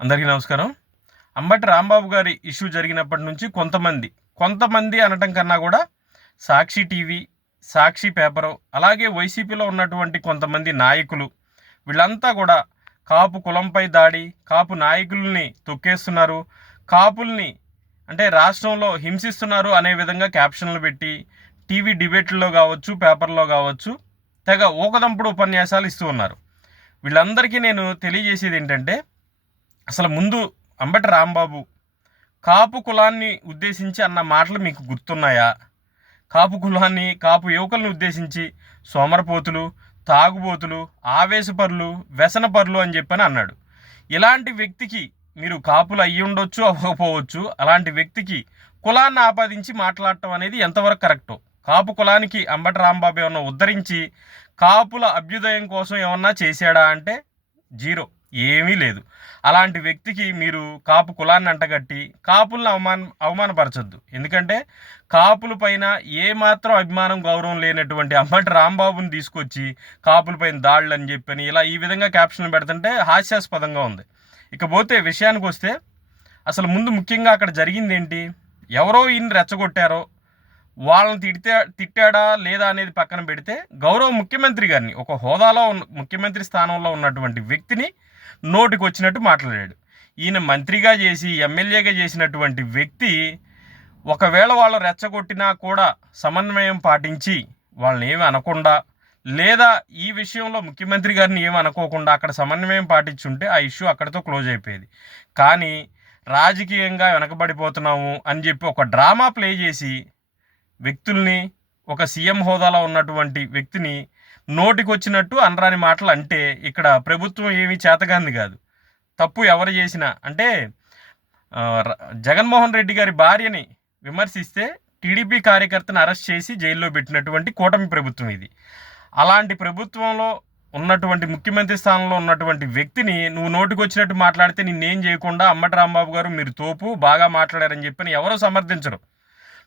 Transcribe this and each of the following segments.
అందరికీ నమస్కారం. అంబటి రాంబాబు గారి ఇష్యూ జరిగినప్పటి నుంచి కొంతమంది కొంతమంది అనటం కన్నా కూడా సాక్షి టీవీ సాక్షి పేపరు అలాగే వైసీపీలో ఉన్నటువంటి కొంతమంది నాయకులు వీళ్ళంతా కూడా కాపు కులంపై దాడి కాపు నాయకుల్ని తొక్కేస్తున్నారు కాపుల్ని అంటే రాష్ట్రంలో హింసిస్తున్నారు అనే విధంగా క్యాప్షన్లు పెట్టి టీవీ డిబేట్లో కావచ్చు పేపర్లో కావచ్చు తెగ ఊకదంపుడు ఉపన్యాసాలు ఇస్తూ ఉన్నారు. వీళ్ళందరికీ నేను తెలియజేసేది ఏంటంటే అసలు ముందు అంబటి రాంబాబు కాపు కులాన్ని ఉద్దేశించి అన్న మాటలు మీకు గుర్తున్నాయా? కాపు కులాన్ని కాపు యువకులను ఉద్దేశించి సోమరపోతులు తాగుబోతులు ఆవేశపరులు వ్యసనపరులు అని చెప్పని అన్నాడు. ఇలాంటి వ్యక్తికి మీరు కాపులు అయ్యి ఉండొచ్చు అవ్వకపోవచ్చు అలాంటి వ్యక్తికి కులాన్ని ఆపాదించి మాట్లాడటం అనేది ఎంతవరకు కరెక్టో? కాపు కులానికి అంబటి రాంబాబు ఏమన్నా ఉద్ధరించి కాపుల అభ్యుదయం కోసం ఏమన్నా చేశాడా అంటే జీరో. ఏమీ లేదు. అలాంటి వ్యక్తికి మీరు కాపు కులాన్ని అంటగట్టి కాపులను అవమాన అవమానపరచొద్దు. ఎందుకంటే కాపుల పైన ఏమాత్రం అభిమానం గౌరవం లేనటువంటి అమ్మటి రాంబాబుని తీసుకొచ్చి కాపుల పైన దాడులు అని చెప్పని ఇలా ఈ విధంగా క్యాప్షన్ పెడుతుంటే హాస్యాస్పదంగా ఉంది. ఇకపోతే విషయానికి వస్తే అసలు ముందు ముఖ్యంగా అక్కడ జరిగింది ఏంటి ఎవరో ఈయన రెచ్చగొట్టారో వాళ్ళని తిడితే తిట్టాడా లేదా అనేది పక్కన పెడితే గౌరవ ముఖ్యమంత్రి గారిని ఒక హోదాలో ఉన్న ముఖ్యమంత్రి స్థానంలో ఉన్నటువంటి వ్యక్తిని నోటికి వచ్చినట్టు మాట్లాడాడు. ఈయన మంత్రిగా చేసి ఎమ్మెల్యేగా చేసినటువంటి వ్యక్తి ఒకవేళ వాళ్ళు రెచ్చగొట్టినా కూడా సమన్వయం పాటించి వాళ్ళని ఏమి అనకుండా లేదా ఈ విషయంలో ముఖ్యమంత్రి గారిని ఏమి అనుకోకుండా అక్కడ సమన్వయం పాటించుంటే ఆ ఇష్యూ అక్కడితో క్లోజ్ అయిపోయేది. కానీ రాజకీయంగా వెనకబడిపోతున్నాము అని చెప్పి ఒక డ్రామా ప్లే చేసి వ్యక్తుల్ని ఒక సీఎం హోదాలో ఉన్నటువంటి వ్యక్తిని నోటికి వచ్చినట్టు అనరాని మాటలు అంటే ఇక్కడ ప్రభుత్వం ఏమీ చేతగాంది కాదు. తప్పు ఎవరు చేసినా అంటే జగన్మోహన్ రెడ్డి గారి భార్యని విమర్శిస్తే టీడీపీ కార్యకర్తను అరెస్ట్ చేసి జైల్లో పెట్టినటువంటి కూటమి ప్రభుత్వం ఇది. అలాంటి ప్రభుత్వంలో ఉన్నటువంటి ముఖ్యమంత్రి స్థానంలో ఉన్నటువంటి వ్యక్తిని నువ్వు నోటికి వచ్చినట్టు మాట్లాడితే నిన్నేం చేయకుండా అమ్మటి రాంబాబు గారు మీరు తోపు బాగా మాట్లాడారని చెప్పని ఎవరో సమర్థించరు.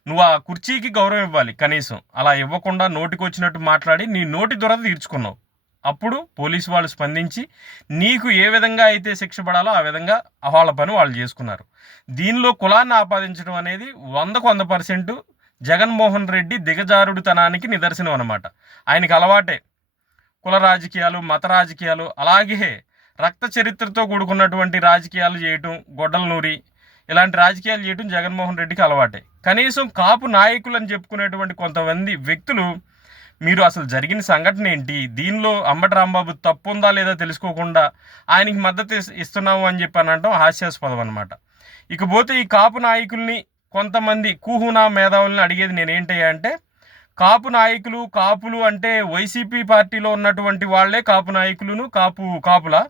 నువ్వు ఆ కుర్చీకి గౌరవం ఇవ్వాలి కనీసం. అలా ఇవ్వకుండా నోటికి వచ్చినట్టు మాట్లాడి నీ నోటి దొరద తీర్చుకున్నావు. అప్పుడు పోలీసు వాళ్ళు స్పందించి నీకు ఏ విధంగా అయితే శిక్ష పడాలో ఆ విధంగా వాళ్ళ పని వాళ్ళు చేసుకున్నారు. దీనిలో కులాన్ని ఆపాదించడం అనేది వందకు వంద పర్సెంట్ జగన్మోహన్ రెడ్డి దిగజారుడుతనానికి నిదర్శనం అనమాట ఆయనకి అలవాటే. కుల రాజకీయాలు మత రాజకీయాలు అలాగే రక్త చరిత్రతో కూడుకున్నటువంటి రాజకీయాలు చేయటం గొడ్డల నూరి ఇలాంటి రాజకీయాలు చేయటం జగన్మోహన్ రెడ్డికి అలవాటే. కనీసం కాపు నాయకులు అని చెప్పుకునేటువంటి కొంతమంది వ్యక్తులు మీరు అసలు జరిగిన సంఘటన ఏంటి? దీనిలో అంబటి రాంబాబు తప్పు ఉందా లేదా తెలుసుకోకుండా ఆయనకి మద్దతు ఇస్తున్నాము అని చెప్పి అని అంటాం హాస్యాస్పదం అనమాట ఇకపోతే ఈ కాపు నాయకుల్ని కొంతమంది కూహునా మేధావుల్ని అడిగేది నేనేంటయ్యా అంటే కాపు నాయకులు కాపులు అంటే వైసీపీ పార్టీలో ఉన్నటువంటి వాళ్ళే కాపు నాయకులను కాపు కాపులా?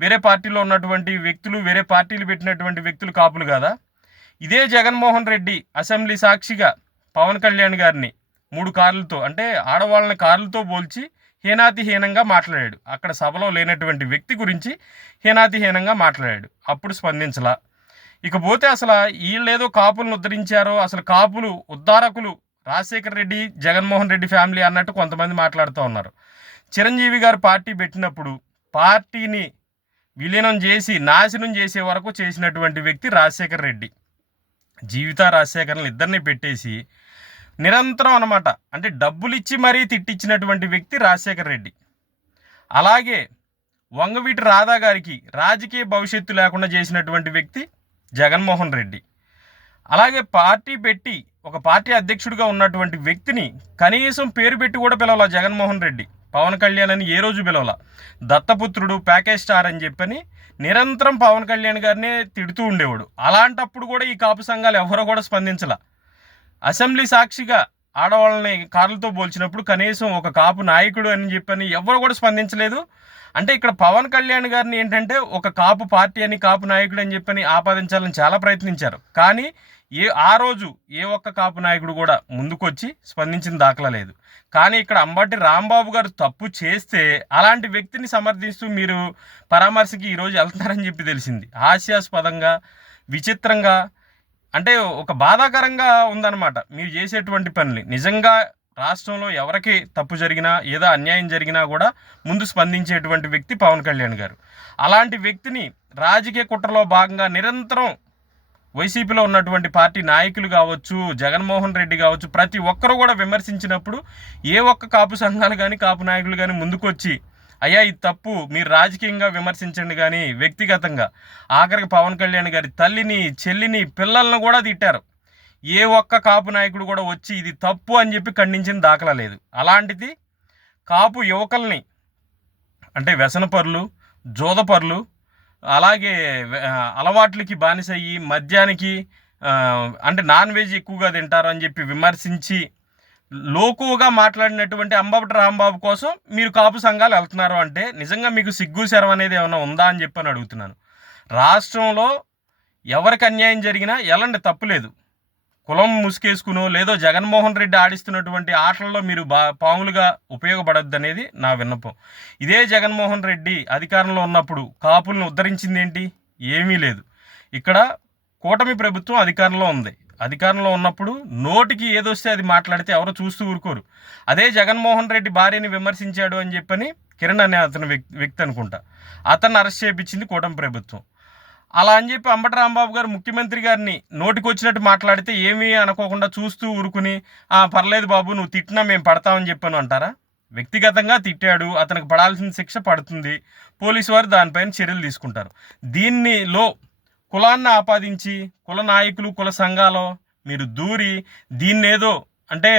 వేరే పార్టీలో ఉన్నటువంటి వ్యక్తులు వేరే పార్టీలు పెట్టినటువంటి వ్యక్తులు కాపులు కాదా? ఇదే జగన్మోహన్ రెడ్డి అసెంబ్లీ సాక్షిగా పవన్ కళ్యాణ్ గారిని మూడు కార్లతో అంటే ఆడవాళ్ళని కార్లతో పోల్చి హీనాతిహీనంగా మాట్లాడాడు. అక్కడ సభలో లేనటువంటి వ్యక్తి గురించి హీనాతిహీనంగా మాట్లాడాడు. అప్పుడు స్పందించలా. ఇకపోతే అసలు వీళ్ళేదో కాపులను ఉద్ధరించారో అసలు కాపులు ఉద్ధారకులు రాజశేఖర రెడ్డి జగన్మోహన్ రెడ్డి ఫ్యామిలీ అన్నట్టు కొంతమంది మాట్లాడుతూ ఉన్నారు. చిరంజీవి గారు పార్టీ పెట్టినప్పుడు పార్టీని విలీనం చేసి నాశనం చేసే వరకు చేసినటువంటి వ్యక్తి రాజశేఖర రెడ్డి. జీవిత రాజశేఖరని ఇద్దరిని పెట్టేసి నిరంతరం అనమాట అంటే డబ్బులు ఇచ్చి మరీ తిట్టించినటువంటి వ్యక్తి రాజశేఖర రెడ్డి. అలాగే వంగవీటి రాధా గారికి రాజకీయ భవిష్యత్తు లేకుండా చేసినటువంటి వ్యక్తి జగన్మోహన్ రెడ్డి. అలాగే పార్టీ పెట్టి ఒక పార్టీ అధ్యక్షుడిగా ఉన్నటువంటి వ్యక్తిని కనీసం పేరు పెట్టి కూడా పిలవాల జగన్మోహన్ రెడ్డి. పవన్ కళ్యాణ్ అని ఏ రోజు పిలవాల. దత్తపుత్రుడు ప్యాకేజ్ స్టార్ అని చెప్పని నిరంతరం పవన్ కళ్యాణ్ గారినే తిడుతూ ఉండేవాడు. అలాంటప్పుడు కూడా ఈ కాపు సంఘాలు ఎవరో కూడా స్పందించాల. అసెంబ్లీ సాక్షిగా ఆడవాళ్ళని కార్లతో పోల్చినప్పుడు కనీసం ఒక కాపు నాయకుడు అని చెప్పని ఎవరు కూడా స్పందించలేదు. అంటే ఇక్కడ పవన్ కళ్యాణ్ గారిని ఏంటంటే ఒక కాపు పార్టీ అని కాపు నాయకుడు అని చెప్పని ఆపాదించాలని చాలా ప్రయత్నించారు. కానీ ఏ ఆ రోజు ఏ ఒక్క కాపు నాయకుడు కూడా ముందుకొచ్చి స్పందించిన దాఖలా లేదు. కానీ ఇక్కడ అంబటి రాంబాబు గారు తప్పు చేస్తే అలాంటి వ్యక్తిని సమర్థిస్తూ మీరు పరామర్శకి ఈరోజు వెళ్తున్నారని చెప్పి తెలిసింది. హాస్యాస్పదంగా విచిత్రంగా అంటే ఒక బాధాకరంగా ఉందన్నమాట. మీరు చేసేటువంటి పనులు. నిజంగా రాష్ట్రంలో ఎవరికి తప్పు జరిగినా ఏదో అన్యాయం జరిగినా కూడా ముందు స్పందించేటువంటి వ్యక్తి పవన్ కళ్యాణ్ గారు. అలాంటి వ్యక్తిని రాజకీయ కుట్రలో భాగంగా నిరంతరం వైసీపీలో ఉన్నటువంటి పార్టీ నాయకులు కావచ్చు జగన్మోహన్ రెడ్డి కావచ్చు ప్రతి ఒక్కరు కూడా విమర్శించినప్పుడు ఏ ఒక్క కాపు సంఘాలు కానీ కాపు నాయకులు కానీ ముందుకొచ్చి అయ్యా ఇది తప్పు మీరు రాజకీయంగా విమర్శించండి కానీ వ్యక్తిగతంగా. ఆఖరికి పవన్ కళ్యాణ్ గారి తల్లిని చెల్లిని పిల్లలను కూడా తిట్టారు. ఏ ఒక్క కాపు నాయకుడు కూడా వచ్చి ఇది తప్పు అని చెప్పి ఖండించిన దాఖలా లేదు. అలాంటిది కాపు యువకుల్ని అంటే వ్యసనపరులు జోదపరులు అలాగే అలవాట్లకి బానిసయ్యి మద్యానికి అంటే నాన్ వెజ్ ఎక్కువగా తింటారు అని చెప్పి విమర్శించి లోకువగా మాట్లాడినటువంటి అంబటి రాంబాబు కోసం మీరు కాపు సంఘాలు వెళ్తున్నారు అంటే నిజంగా మీకు సిగ్గు శరం అనేది ఏమైనా ఉందా అని చెప్పి అని అడుగుతున్నాను. రాష్ట్రంలో ఎవరికి అన్యాయం జరిగినా ఎలాంటి తప్పులేదు కులం ముసుకేసుకునో లేదో జగన్మోహన్ రెడ్డి ఆడిస్తున్నటువంటి ఆటల్లో మీరు బా పాములుగా ఉపయోగపడద్దు అనేది నా విన్నపం. ఇదే జగన్మోహన్ రెడ్డి అధికారంలో ఉన్నప్పుడు కాపులను ఉద్ధరించింది ఏంటి ఏమీ లేదు. ఇక్కడ కూటమి ప్రభుత్వం అధికారంలో ఉంది. అధికారంలో ఉన్నప్పుడు నోటికి ఏదొస్తే అది మాట్లాడితే ఎవరు చూస్తూ ఊరుకోరు. అదే జగన్మోహన్ రెడ్డి భార్యని విమర్శించాడు అని చెప్పని కిరణ్ అనే అతని వ్యక్తి వ్యక్తి అనుకుంటా. అతన్ని అరెస్ట్ చేయించింది కూటమి ప్రభుత్వం. అలా అని చెప్పి అంబటి రాంబాబు గారు ముఖ్యమంత్రి గారిని నోటికొచ్చినట్టు మాట్లాడితే ఏమీ అనుకోకుండా చూస్తూ ఊరుకుని "ఆ, పర్లేదు బాబు నువ్వు తిట్టినా మేము పడతామని చెప్పాను అంటారా? వ్యక్తిగతంగా తిట్టాడు అతనికి పడాల్సిన శిక్ష పడుతుంది పోలీసు వారు దానిపైన చర్యలు తీసుకుంటారు. దీన్నిలో కులాన్ని ఆపాదించి కుల నాయకులు కుల సంఘాలు మీరు దూరి దీన్నేదో అంటే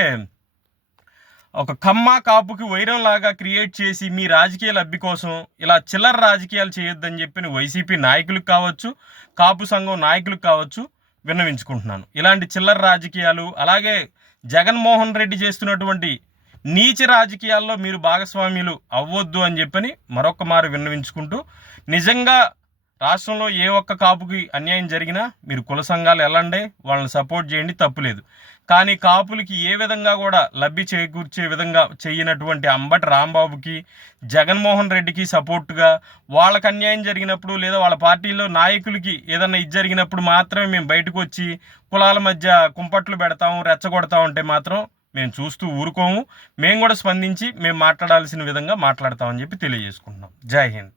ఒక కమ్మ కాపుకి వైరంలాగా క్రియేట్ చేసి మీ రాజకీయ లబ్ధి కోసం ఇలా చిల్లర రాజకీయాలు చేయొద్దని చెప్పి వైసీపీ నాయకులకు కావచ్చు కాపు సంఘం నాయకులకు కావచ్చు విన్నవించుకుంటున్నాను. ఇలాంటి చిల్లర రాజకీయాలు అలాగే జగన్మోహన్ రెడ్డి చేస్తున్నటువంటి నీచ రాజకీయాల్లో మీరు భాగస్వామ్యులు అవ్వొద్దు అని చెప్పని మరొక మారు విన్నవించుకుంటూ నిజంగా రాష్ట్రంలో ఏ ఒక్క కాపుకి అన్యాయం జరిగినా మీరు కుల సంఘాలు వెళ్ళండి వాళ్ళని సపోర్ట్ చేయండి తప్పులేదు కానీ కాపులకి ఏ విధంగా కూడా లబ్ధి చేకూర్చే విధంగా చేయనటువంటి అంబటి రాంబాబుకి జగన్మోహన్ రెడ్డికి సపోర్టుగా వాళ్ళకి అన్యాయం జరిగినప్పుడు లేదా వాళ్ళ పార్టీలో నాయకులకి ఏదన్నా ఇది జరిగినప్పుడు మాత్రమే మేము బయటకు వచ్చి కులాల మధ్య కుంపట్లు పెడతాము రెచ్చగొడతాం అంటే మాత్రం మేము చూస్తూ ఊరుకోము. మేము కూడా స్పందించి మేము మాట్లాడాల్సిన విధంగా మాట్లాడతామని చెప్పి తెలియజేసుకుంటున్నాం. జై హింద్.